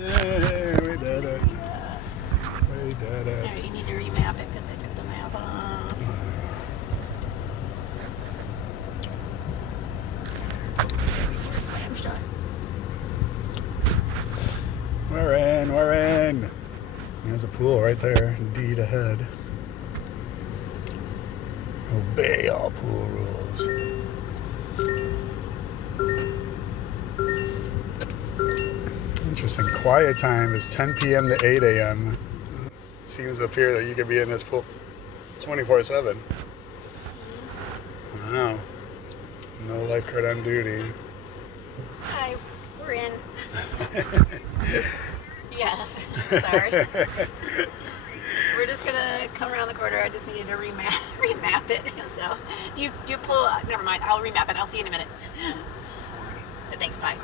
Hey, we did it. We did it. Alright, you need to remap it because I took the map off. Before it slams shut. We're in, we're in. There's a pool right there, indeed ahead. Obey all pool rules. Interesting. Quiet time is 10 p.m. to 8 a.m. It seems to appear that you could be in this pool 24/7. Wow. No lifeguard on duty. Hi, we're in. Yes, sorry. We're just gonna come around the corner. I just needed to remap it. So, do you pull? Never mind. I'll remap it. I'll see you in a minute. Thanks. Bye.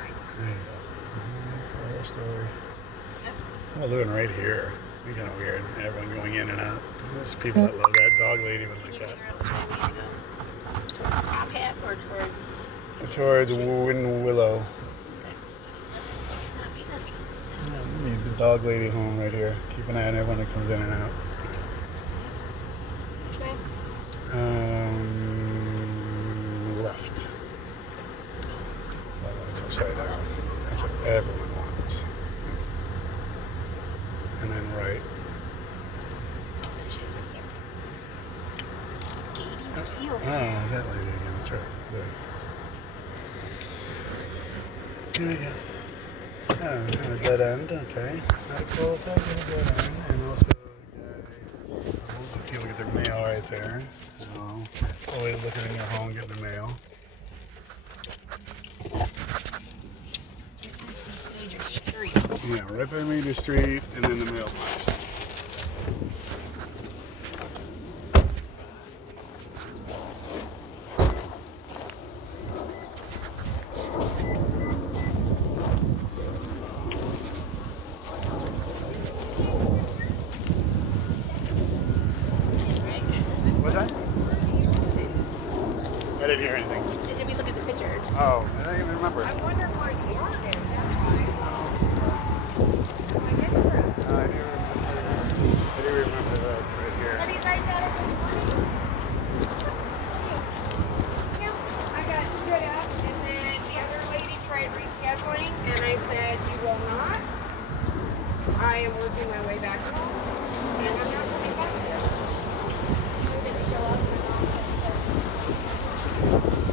Story. I'm living right here. It's kind of weird. Everyone going in and out. There's people that love that dog lady would like that. Towards Top Hat or towards? Towards Wind Willow. Okay. So let's not be this one. Yeah, need the dog lady home right here. Keep an eye on everyone that comes in and out. Which way? Left. Well, it's upside down. That's what everyone wants. And then right. Oh, that lady again. That's right. There we go. Oh, and a dead end. Okay. Not a cul-de-sac, but a dead end. And also, people get their mail right there. Always looking in your home, getting the mail. Major Street. Yeah, right by Major Street, and then the mailbox. What's that? I didn't hear anything. Did we look at the pictures? Oh, I don't even remember. I wonder where York is. That's why. I do remember this right here. Have you guys had a good morning? No. I got stood up, and then the other lady tried rescheduling, and I said, "You will not. I am working my way back home, and I'm not coming back here." She didn't show up.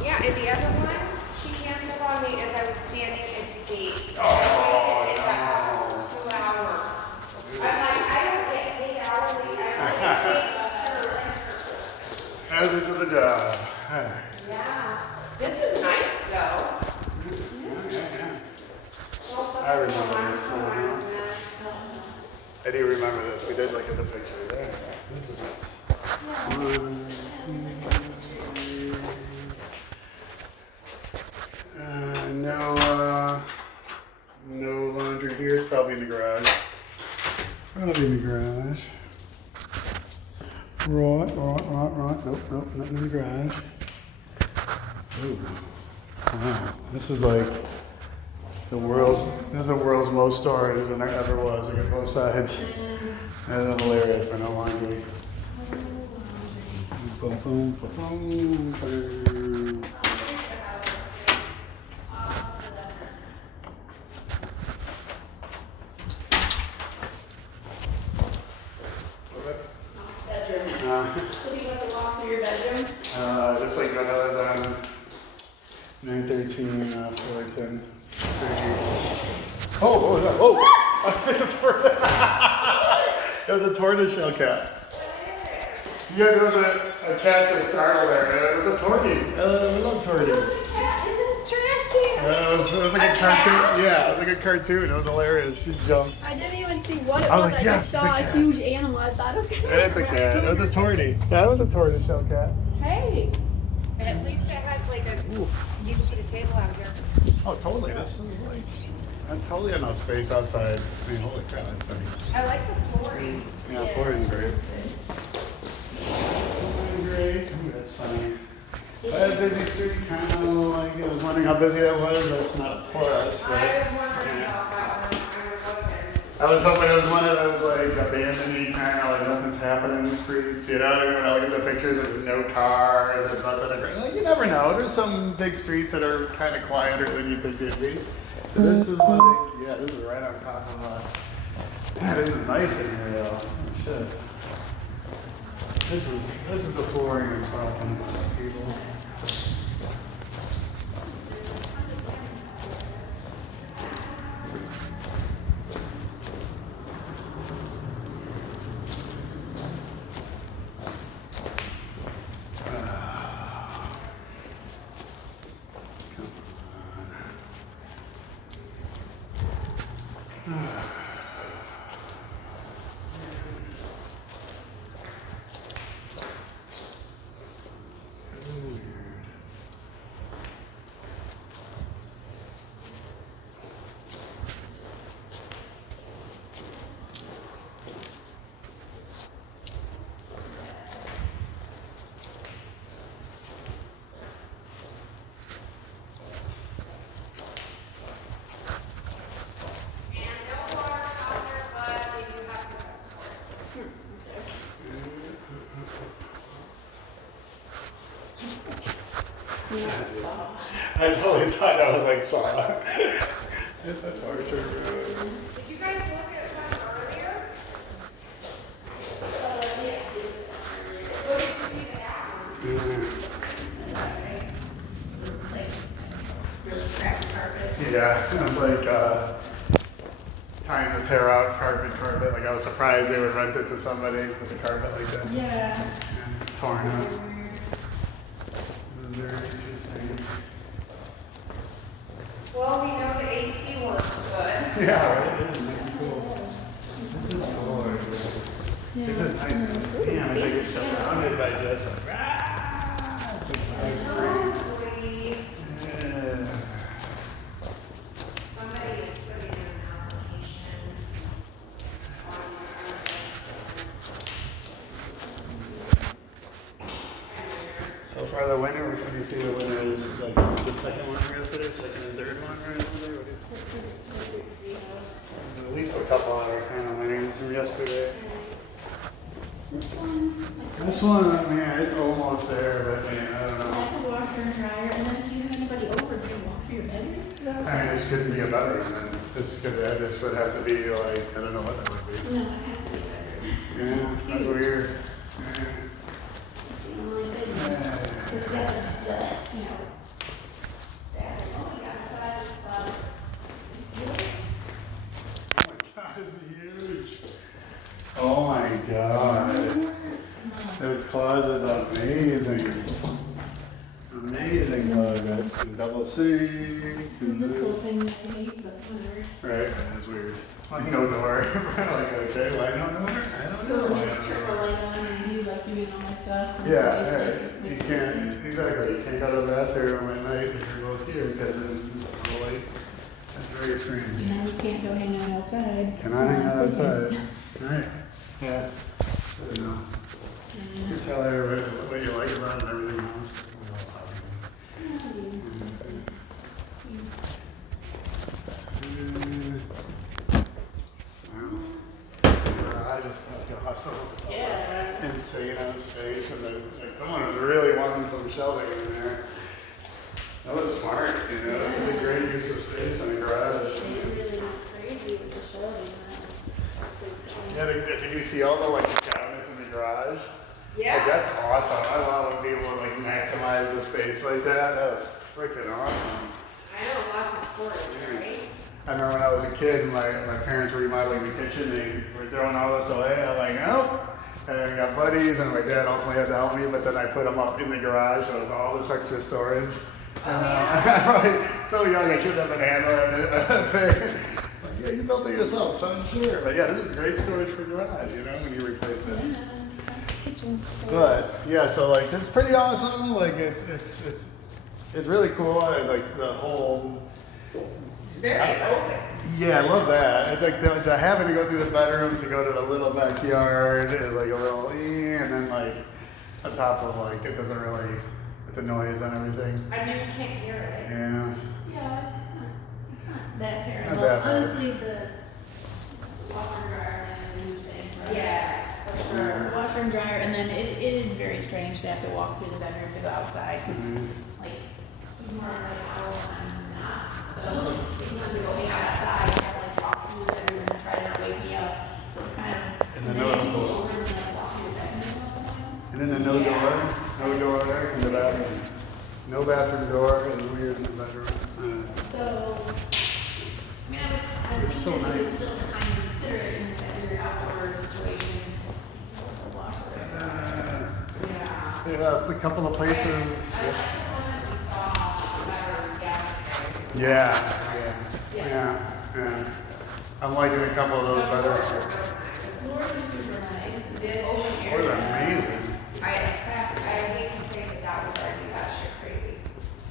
Yeah, and the other one, she canceled on me as I was standing at the gate. So I waited in the house for 2 hours. I'm like, I don't get paid hourly. I don't get paid Hazards of the job. Yeah. This is nice, though. Yeah. I remember this. I do remember this. We did look at the picture. There. This is nice. No laundry here. It's probably in the garage. Probably in the garage. Right. Nope, nothing in the garage. Ooh. Wow. This is like the world's most storage than there ever was. Like on both sides. That's hilarious for no laundry. Boom, boom, boom, boom, boom. So do you want to walk through your bedroom? Just like another than 913 Fullerton. Oh, it's a tortoise. It was a tortoiseshell cat. Yeah, there was a cat just startled there. It was a tortie. I love torties. It's a trash can. It was like a cartoon. Yeah, it was like a cartoon. It was hilarious. She jumped. I didn't even see what it I was was. like, I yes, just saw it's a a cat. huge animal. I thought it was going to be It's a cat. It was a tortie. Yeah, it was a tortoiseshell cat. Hey. At least it has like a, Ooh. you can put a table out here. Oh, totally. This is like, I'm totally enough space outside. I mean, holy crap, that's sunny. I like the flooring. Yeah, Florida's great. Great. Ooh, that's sunny. I had a busy street, kind of like, I was wondering how busy that was. That's not a plus, but I was wondering yeah. about that one. I was looking. I was hoping it was one of those like abandoned kind of like nothing's happening in the streets, you know? When I look at the pictures, there's no cars, there's nothing. Like, you never know. There's some big streets that are kind of quieter than you think they'd be. But this is like, yeah, this is right on top of man, this is nice in here though. Oh, shit. This is the flooring I'm talking about, people. I totally thought that was like Saw. It's a torture room. Did you guys look at one earlier? What did you leave it at? Yeah, it was like time to tear out carpet. Like I was surprised they would rent it to somebody with a carpet like that. Yeah. It's torn up. It was very interesting. Well, we know the AC works good. Yeah, right? It is nice and cool. This is cool. This is nice. Damn, it's like you're surrounded by just like, it's like nice. Yeah. Somebody is putting in an application So far the winner, which one do you see the winner is? Like the second one from yesterday, second and third one right yesterday? At least a couple other kind of winners from yesterday. This one, man, it's almost there, but man, I don't know. Like a washer and dryer, and then if you have anybody over, do you walk through your bedroom? I mean, this couldn't be a bedroom, and this would have to be like, I don't know what that would be. No, it has to be a bedroom. Yeah, that's weird. Yeah. The only thing is, because the, you know, sad, oh my God, side is Oh my God, it's huge. Oh my God. This closet's amazing. Amazing closet. And double sink. And this whole thing that I hate, but whatever. right, that's weird. Like no door. Like, okay, why no door? I don't So know. it why makes no triple door. light on and you like doing all my stuff. And Yeah, so right. it's like, You can't, exactly. You can't go to the bathroom at night if you're both here because then the light. That's very strange. and then you can't go hang out outside. Can I hang out Sleeping. outside? Alright. Yeah. I don't know. You tell everybody what you like about it and everything else. Wow. Garage is fucking awesome. Yeah. Insane out of space, and then like someone was really wanting some shelving in there. That was smart, you know. It's a great use of space in a garage. They really went crazy with the shelving. That's pretty cool. Yeah, did you see all the like cabinets in the garage? Yeah. Like, that's awesome. I love when people like maximize the space like that. That was freaking awesome. I know, lots of storage, right? I remember when I was a kid, my parents were remodeling the kitchen. They were throwing all this away. I'm like, nope. And I got buddies, and my dad ultimately had to help me, but then I put them up in the garage. So it was all this extra storage. And, I'm probably so young, I shouldn't have been handling it. Like, yeah, you built it yourself, so I'm sure. But yeah, this is great storage for garage, you know, when you replace it. Kitchen. But yeah, so like it's pretty awesome. Like it's really cool. I like the whole. It's very open. Yeah, I love that. It's like the having to go through the bedroom to go to the little backyard is like a little, and then like on top of like it doesn't really with the noise and everything. I mean, you can't hear it. Yeah. Yeah, it's not that terrible. Not that bad. Honestly, Washer and dryer is a huge thing, right? Yeah, for sure. Washer and dryer, and then it is very strange to have to walk through the bedroom to go outside, 'cause, like, he's more of like an owl and I'm not. So, if you want to go outside, you have to like walk through the bedroom and try to wake me up. So it's kind of, And then then no- you go over and like walk through the bedroom or something. And then the no door there in the bathroom. No bathroom door is weird in the bedroom. So, I mean, I would It's so think that you would nice. still kind of consider it in your outdoor situation. Towards the washer. Yeah. Yeah, a couple of places. I like the one that we saw, remember, yesterday. Yeah. I'm liking a couple of those better. The floors are super nice. This Those are amazing. I hate to say that would argue that shit crazy.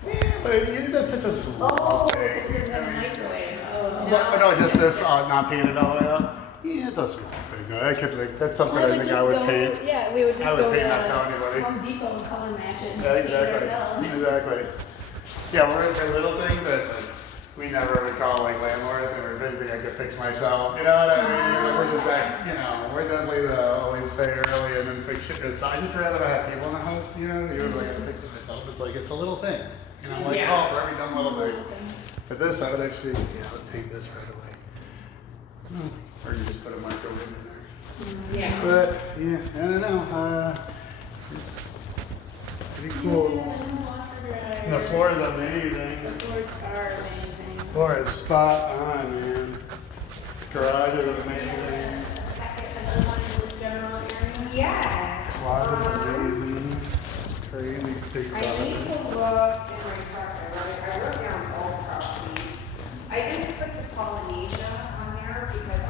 Yeah, but that's such a small thing. There's a microwave. Oh, But no, just this not painted all the way up. Yeah, it's a small thing. No, I could like that's something I think I would paint. Yeah, we would just I would go paint, to not tell anybody. Home Depot and color match it and Yeah, just paint it ourselves. Exactly. Yeah, we're into little things that like, we never would call like landlords, and we're anything I could fix myself. You know what I mean? Like, we're just like, we're definitely the always pay early and then fix shit. So I just rather not have people in the house. You would like I fix it myself. It's like it's a little thing. I'm like, Yeah. oh, for every dumb little thing. But this, I would actually, I would paint this right away. Or you just put a microwave in there. Yeah. But yeah, I don't know. It's pretty cool. And the floor is amazing. The floors are amazing. Floor is spot on, man. Garage is amazing. Yes. Closet's amazing. Crazy big I need closet. to look in my truck. I wrote down all properties. I didn't put the Polynesia on there because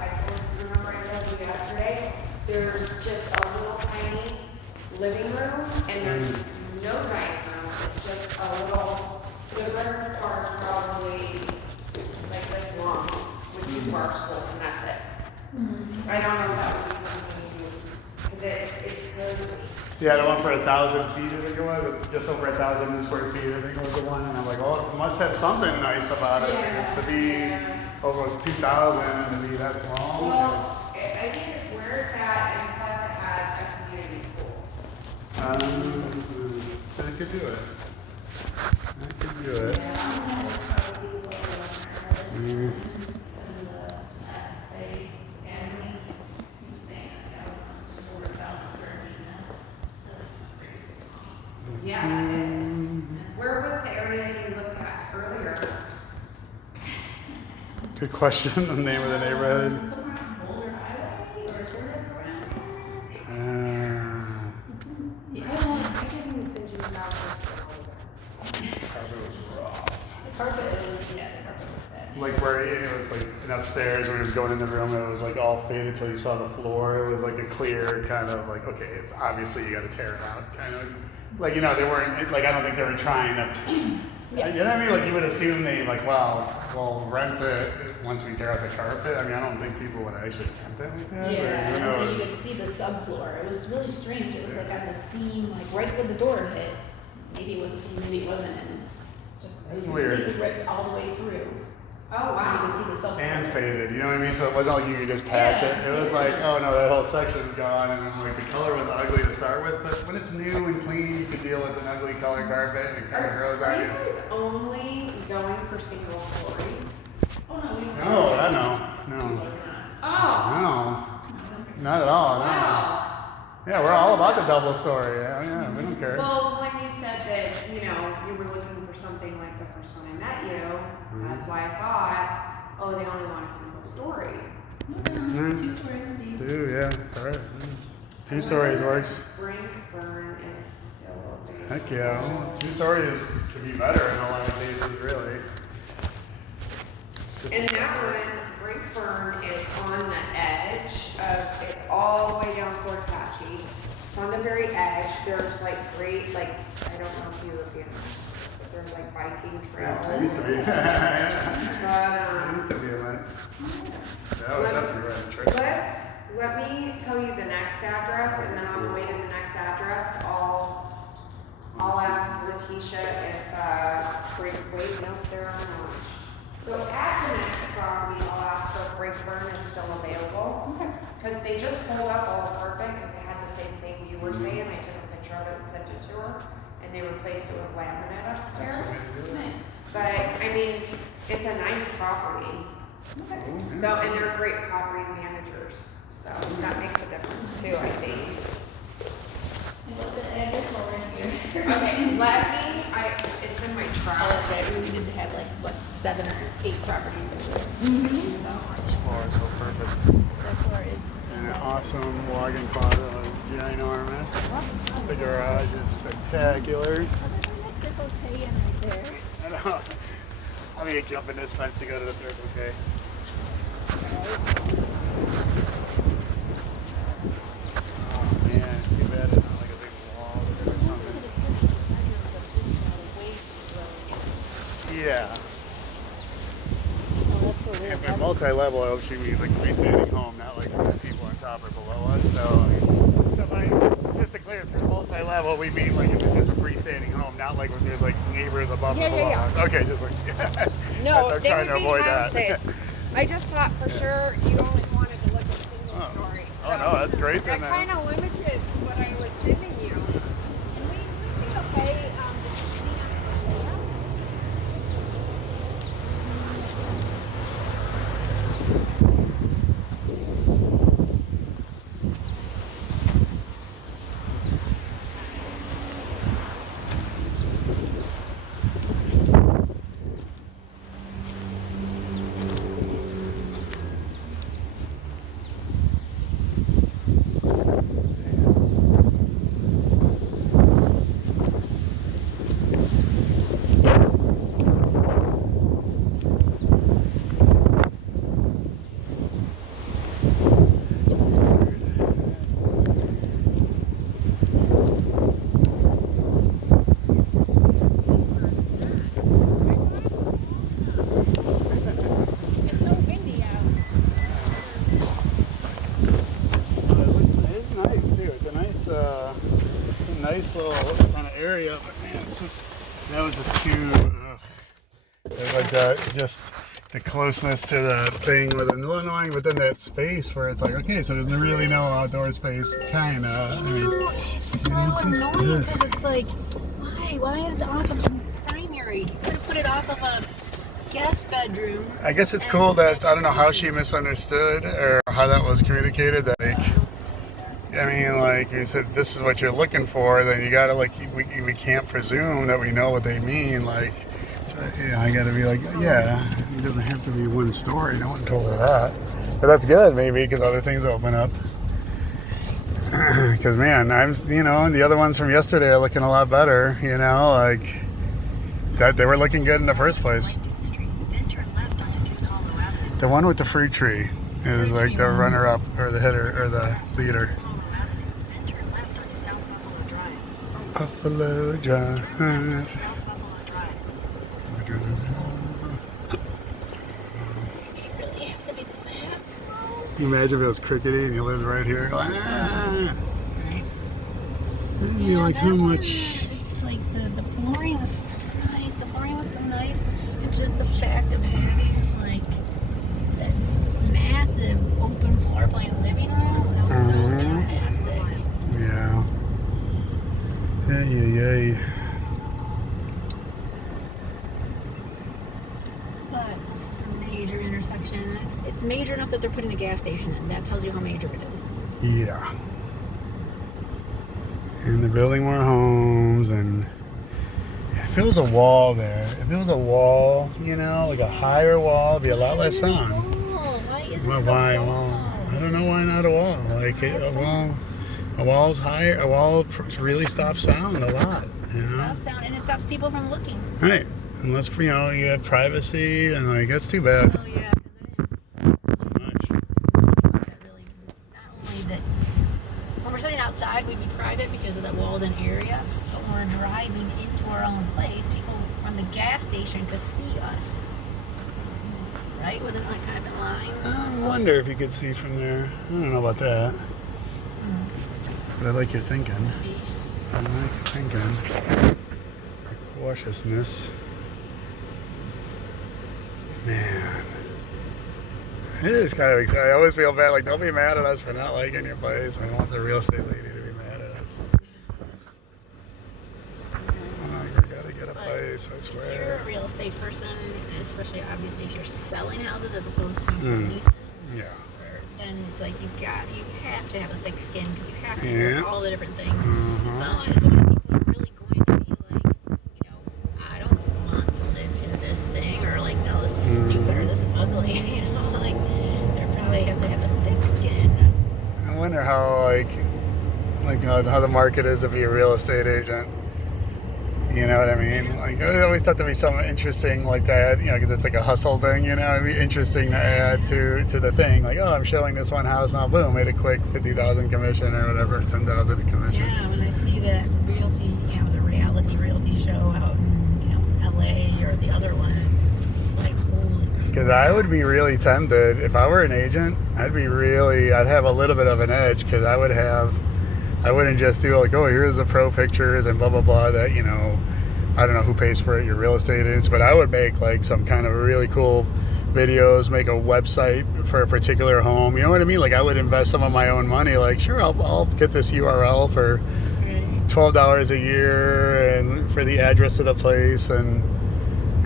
remember I told you yesterday, there's just a little tiny living room and there's no dining room. It's just a little, the living car is probably like this long with two bar stools and that's it. I don't know if that would be something because it's cozy. Yeah, the one for 1,000 feet, I think it was, just over 1,000 square feet, I think it was the one. And I'm like, oh, it must have something nice about it. Yeah. To be over 2,000 and to be that small. Well, I think it's where it's at, and plus it has a community pool. I could do it. I could do it. Yeah, it is. Where was the area you looked at earlier? Good question. The name of the neighborhood. Somewhere on Boulder Highway or sort of around there. I didn't send you an outfit. Carpet was rough. The carpet was, the carpet was that. Like where it was like an upstairs when he was going in the room, it was like all faded until you saw the floor. It was like a clear kind of like, okay, it's obviously you got to tear it out kind of. Like, they weren't, like, I don't think they were trying to, Yeah. you know what I mean? Like, you would assume they, like, well, rent it once we tear out the carpet. I mean, I don't think people would actually rent it like that. Yeah, but I who don't think you knows? could see the subfloor. It was really strange. It was like on the seam, like right where the door hit. Maybe it was a seam, maybe it wasn't, and it's just That's completely weird. ripped all the way through. Oh, And you wow. could see the subfloor. And faded, you know what I mean? So it wasn't like you could just patch it. It was like, oh no, that whole section's gone, and then like the color was ugly to start with. But when it's new and clean, you can deal with an ugly color carpet, and it kind of grows Are on you you. guys only going for single stories? Oh no, we No, I know, no, Oh, no, not at all. No. wow. Yeah, we're all about the double story. Yeah, we don't care. Well, when you said that, you were looking for something like the first one I met you, that's why I thought, oh, they only want a single story. Mm. 2 stories would be. Two, yeah, sorry. 2 stories works. Brink burn is still available. Heck yeah. Well, 2 stories could be better in a lot of cases, really. Just And a that story. one, Brinkburn, is on the edge of, it's all the way down Fort Apache. It's on the very edge. There's like great, like, I don't know if you were a fan, but there's like biking Yeah, it used trails. to be. But, It used to be events. That would definitely run a trip. let me tell you the next address, and then on the way to the next address, I'll ask Letitia if, wait, nope, they're on lunch. So at the next property, I'll ask her if Break Burn is still available. Okay. Because they just pulled up all the carpet because they had the same thing you were saying. I took a picture of it and sent it to her. And they replaced it with laminate upstairs. Nice. But I mean, it's a nice property. Okay. So, and they're great property managers. So that makes a difference too, I think. And what's the address while we're here? Okay, let me, it's in my Oh, truck. that's right. We needed to have like, what, 7 or 8 properties over there. This floor is so perfect. That floor is And an awesome walk-in closet, ginormous. The garage is spectacular. Circle K in right there. I know. I'm gonna jump in this fence to go to the Circle K. Oh man, too bad it's not like a big wall or something. Yeah. And multi-level actually means like freestanding home, not like people on top or below us. So by, just to clear, if you're multi-level, we mean like if it's just a freestanding home, not like if there's like neighbors above or below us. Okay, just like No, I'm they trying would to be avoid that. houses. I just thought for sure you only wanted to look at single stories. Oh no, that's great That then. kind of limited what I was sending you. And we be okay, it's so windy out. It's nice too. It's a nice little kind of area, but man, it's just that was just too. It's like that, just the closeness to the thing was a little annoying, but then that space where it's like, okay, so there's really no outdoor space, kind of. It's so annoying because it's like, why is it off of the primary? You could have put it off of a guest bedroom. I guess it's cool that I don't know how she misunderstood or how that was communicated. That like, I mean, like you said, this is what you're looking for. Then you gotta like, we can't presume that we know what they mean. Like, so, yeah, I gotta be like, yeah, it doesn't have to be one story. No one told her that, but that's good maybe because other things open up. Because man, the other ones from yesterday are looking a lot better. Like that they were looking good in the first place. The one with the fruit tree is like the runner-up or the hitter or the leader. Buffalo Drive. You imagine if it was crickety and you lived right here. It'd be like how much? It's like the flooring was so nice. The flooring was so nice. It's just the fact of having like that massive open floor plan living room was so fantastic. Yeah. Yay. But this is a major intersection. It's major enough that they're putting a gas station in. That tells you how major it is. Yeah. And they're building more homes, and if it was a wall there, like a higher wall, it'd be a lot less sound. Why isn't Well, it why a a wall? wall? I don't know why not a wall. Like a wall's higher. A wall really stops sound a lot. Stops sound, and it stops people from looking. Right. Unless you have privacy, and like that's too bad. Oh yeah, Too much. that really, 'cause it's not only that when we're sitting outside, we'd be private because of that walled-in area, but when we're driving into our own place, people from the gas station could see us. Right? Wasn't like kind of in line? I wonder if you could see from there. I don't know about that. But I like your thinking. I like your thinking. Your cautiousness. Man. It is kind of exciting. I always feel bad. Like, don't be mad at us for not liking your place. I want the real estate lady to be mad at us. Oh, we gotta get a place, I If you're swear. a real estate person, especially obviously if you're selling houses as opposed to leases, Yeah. then it's like you have to have a thick skin because you have to Yeah. do all the different things. Mhm. So many people are really going to be like, I don't want to live in this thing, or like, no, this is stupid, or this is ugly. Like they probably have to have a thick skin. I wonder how how the market is to be a real estate agent. You know what I mean? Like, I always thought there'd be something interesting like that, because it's like a hustle thing, It'd be interesting to add to the thing. Like, oh, I'm showing this one house now, boom, made a quick 50,000 commission or whatever, 10,000 commission. Yeah, when I see that realty, the reality show out in, LA or the other ones, it's like, holy. Because I would be really tempted, if I were an agent, I'd have a little bit of an edge, because I wouldn't just do like, oh, here's the pro pictures and blah, blah, blah, that, I don't know who pays for it, your real estate agents, but I would make like some kind of really cool videos, make a website for a particular home. You know what I mean? Like, I would invest some of my own money. Like, sure, I'll get this URL for $12 a year and for the address of the place, and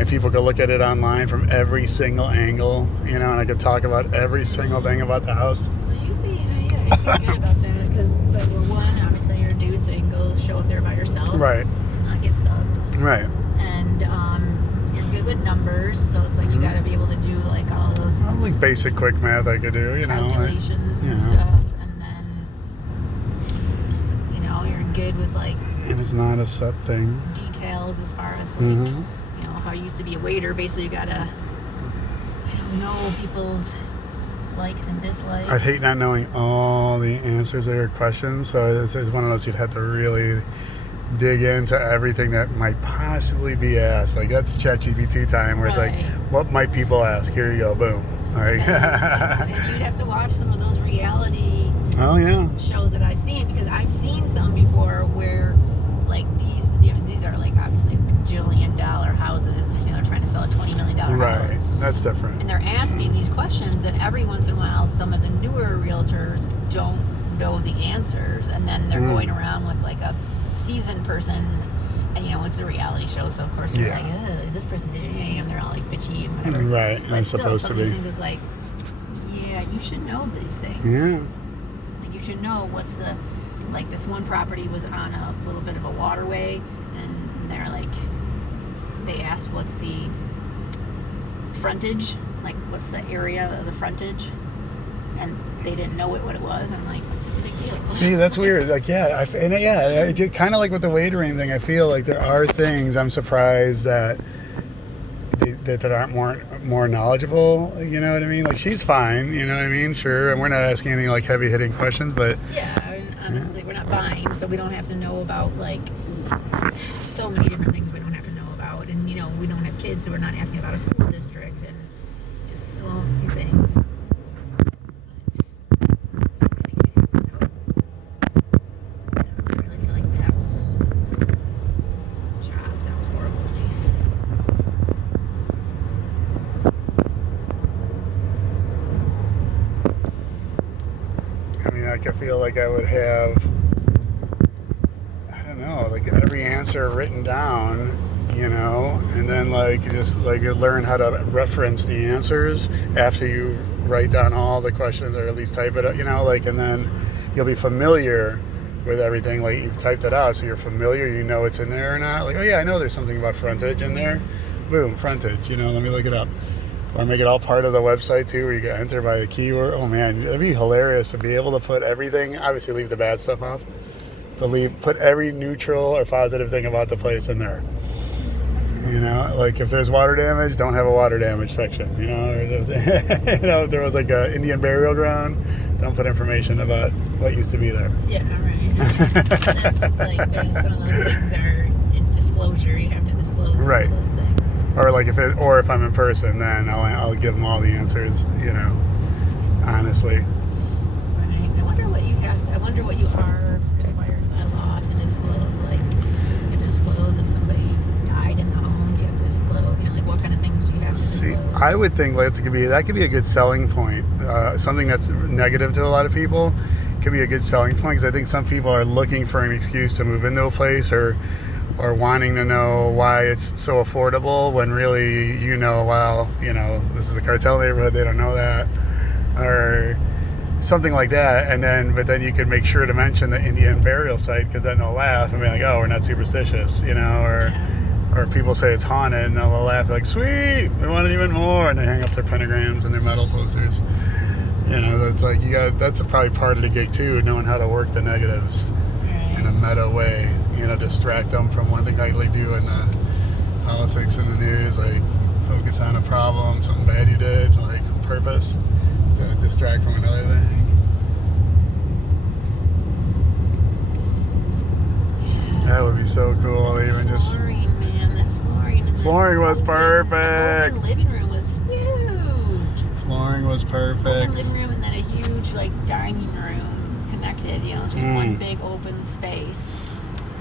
people could look at it online from every single angle, and I could talk about every single thing about the house. Well, you'd be good about that, because it's like, well, one, obviously you're a dude, so you can go show up there by yourself. Right. Not get stuff. Right. And you're good with numbers, so it's like you got to be able to do like all those Like basic quick math I could do, calculations and stuff, and then you're good with like. And it's not a set thing. Details as far as like how I used to be a waiter. Basically, you gotta know people's likes and dislikes. I'd hate not knowing all the answers to your questions, so it's one of those you'd have to really dig into everything that might possibly be asked. Like, that's ChatGPT time, where it's like, what might people ask? Here you go, boom. All right. And you'd have to watch some of those reality shows that I've seen, because I've seen some before where like these are like obviously bajillion-dollar houses. They're trying to sell a $20 million house. Right. That's different. And they're asking these questions, and every once in a while, some of the newer realtors don't know the answers, and then they're going around with like a seasoned person, and it's a reality show, so of course they're like, oh, this person did it, and they're all like bitchy and whatever. Right. But I'm still, supposed some to of be. these things is like, yeah, you should know these things. Yeah. Like, you should know what's the, like, this one property was on a little bit of a waterway, and they're like, they asked what's the frontage, like what's the area of the frontage, and they didn't know what it was. I'm like, it's a big deal. See, that's weird. Like, kind of like with the waitering thing, I feel like there are things I'm surprised that aren't more knowledgeable. You know what I mean? Like, she's fine. You know what I mean? Sure. And we're not asking any like heavy hitting questions, but yeah, I mean, honestly, we're not buying, so we don't have to know about like so many different things we don't have to know about, and we don't have kids, so we're not asking about a school district and just so many things. I feel like I would have, I don't know, like every answer written down, and then like you learn how to reference the answers after you write down all the questions, or at least type it up, and then you'll be familiar with everything. Like, you've typed it out, so you're familiar, it's in there or not. Like, oh yeah, I know there's something about frontage in there. Boom, frontage, let me look it up. Or make it all part of the website too, where you can enter by a keyword. Oh man, it'd be hilarious to be able to put everything, obviously leave the bad stuff off, but put every neutral or positive thing about the place in there. Like if there's water damage, don't have a water damage section. Or if there was like a Indian burial ground, don't put information about what used to be there. Yeah, right. That's like, there's some of those things are in disclosure. You have to disclose some of those things. Or like if I'm in person, then I'll give them all the answers. Honestly. Right. I wonder what you are required by law to disclose. Like, you have to disclose if somebody died in the home. Do you have to disclose? You know, like what kind of things do you have to See, disclose? I would think that could be a good selling point. Something that's negative to a lot of people could be a good selling point, because I think some people are looking for an excuse to move into a place, or wanting to know why it's so affordable, when really, well, this is a cartel neighborhood, they don't know that, or something like that. And then, but then you could make sure to mention the Indian burial site, because then they'll laugh and be like, oh, we're not superstitious, or people say it's haunted, and they'll laugh like, sweet, we want it even more, and they hang up their pentagrams and their metal posters. That's like, that's probably part of the gig too, knowing how to work the negatives in a meta way, distract them from one thing I like do in politics and the news, like focus on a problem, something bad you did, like on purpose, to distract from another thing. That would be so cool. Even just Flooring, man, that flooring was The perfect. open living room was huge. Flooring was perfect. Open living room and then a huge like dining room connected. Just one big open space.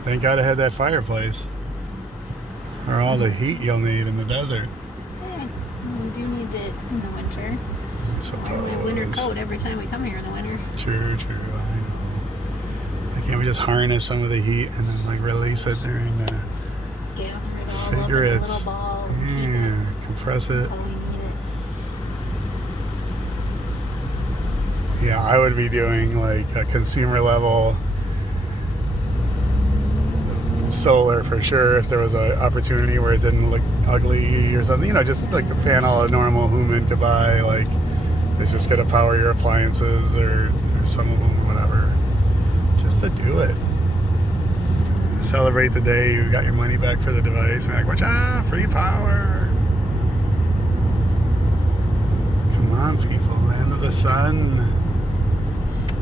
Thank God I had that fireplace, or all the heat you'll need in the desert. Yeah, we do need it in the winter. I suppose. I wear my winter coat every time we come here in the winter. True, I know. Like, can't we just harness some of the heat and then like release it during the Gather it all figure up in a it's little ball. And keep yeah, compress it. it how we need it. Yeah, I would be doing like a consumer level solar for sure, if there was an opportunity where it didn't look ugly or something, just like a panel a normal human could buy, like it's just gonna power your appliances or some of them, whatever, just to do it. Celebrate the day you got your money back for the device, and like, watch out, free power. Come on, people, land of the sun.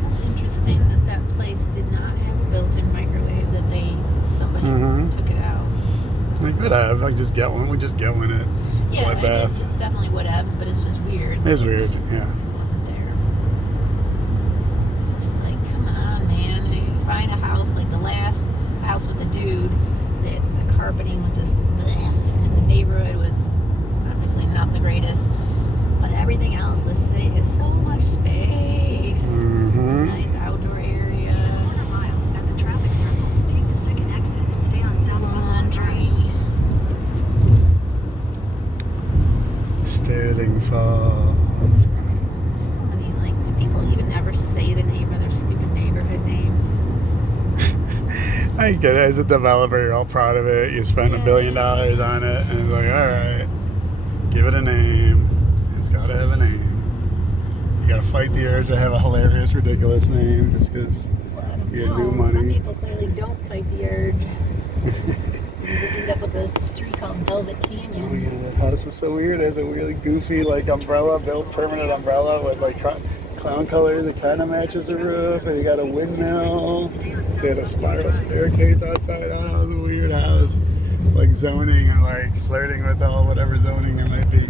It's interesting that place did not have a built-in microwave, that somebody took it out. Like, whatever, just get one. We just get one at Bloodbath. It's definitely whatevs, but it's just weird. It's weird, yeah. It wasn't there. It's just like, come on, man. You find a house, like the last house with the dude, the carpeting was just bleh, and the neighborhood was obviously not the greatest, but everything else, the city is so much space. Nice outdoor area. Sterling Falls. There's so many, like, do people even ever say the name of their stupid neighborhood names? I get it. As a developer, you're all proud of it. You spend $1 billion on it, and it's like, all right, give it a name. It's got to have a name. You got to fight the urge to have a hilarious, ridiculous name just because you get new money. Some people clearly don't fight the urge. You end up with a street called Velvet Canyon. Oh yeah, that house is so weird. It has a really goofy like umbrella, built permanent umbrella with like clown colors that kind of matches the roof, and you got a windmill. They had a spiral staircase outside. I don't know, it was a weird house. Like zoning and like flirting with all whatever zoning it might be.